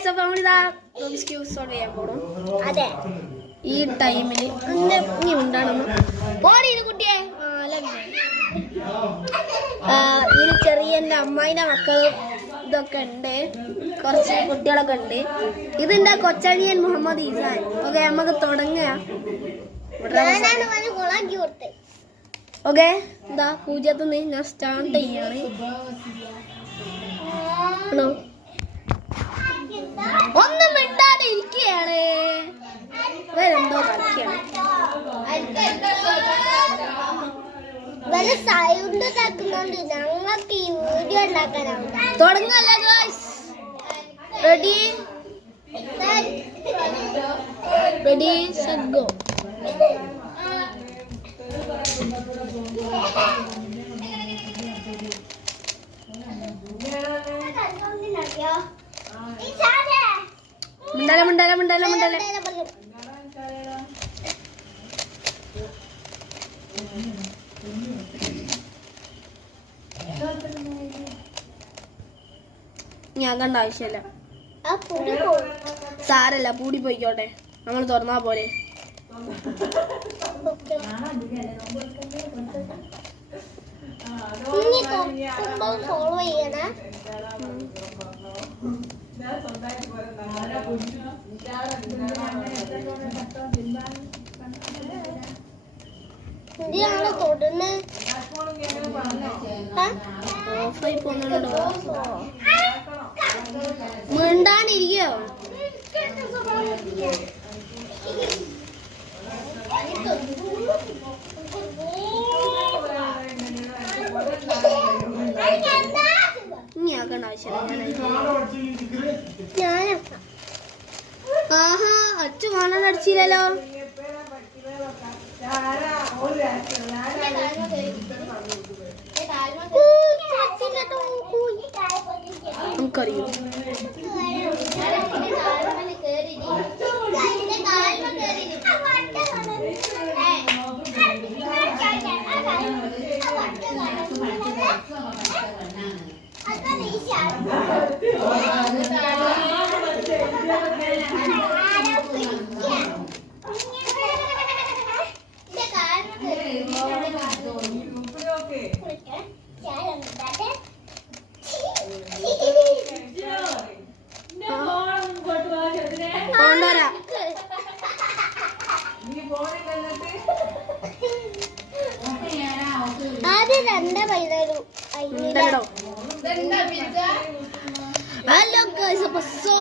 Guys, അപ്പോൾ നമ്മളിതാ solve ചെയ്യാൻ പോകണം. അതെ, ഈ ടൈമിൽ ഇനി ഉണ്ടാണെന്ന് പോടിയത് കുട്ടിയെ. ഇതിന് ചെറിയ എൻ്റെ അമ്മായിൻ്റെ മക്കൾ ഇതൊക്കെ ഉണ്ട്, കുറച്ച് കുട്ടികളൊക്കെ ഉണ്ട്. ഇതെൻ്റെ കൊച്ചനിയൻ മുഹമ്മദ് ഈസാൻ. ഓക്കെ, നമുക്ക് തുടങ്ങുക. ഓക്കെ, എന്താ പൂജ്യത്തിൽ നിന്ന് ഞാൻ സ്റ്റാർട്ട് ചെയ്യാണ്. ഒന്നും മിണ്ടാതെ ഇരിക്കുകയാണ്. വേറെന്തോ കളിക്കുകയാണ്. ഞങ്ങൾക്ക് ഈ വീഡിയോ ഉണ്ടാക്കാനാവും. തുടങ്ങല്ലേ guys? Ready ready set go. മുണ്ടല മുണ്ടല മുണ്ടല മുണ്ടല. ഞാൻ കണ്ട ആവശ്യമില്ല, സാരല്ല, പൂടി പോയിക്കോട്ടെ, നമ്മൾ തുറന്നാ പോലെ. ഫോളോ ചെയ്യണേ. ഇതിനാണ് തൊടുന്നത്. മിണ്ടാനിരിക്കോ? ഇനി ആക്കണ്ട ആവശ്യമില്ല. ആഹാ, അച്ഛ കാണാൻ അടിച്ചില്ലല്ലോ. നമുക്കറിയോ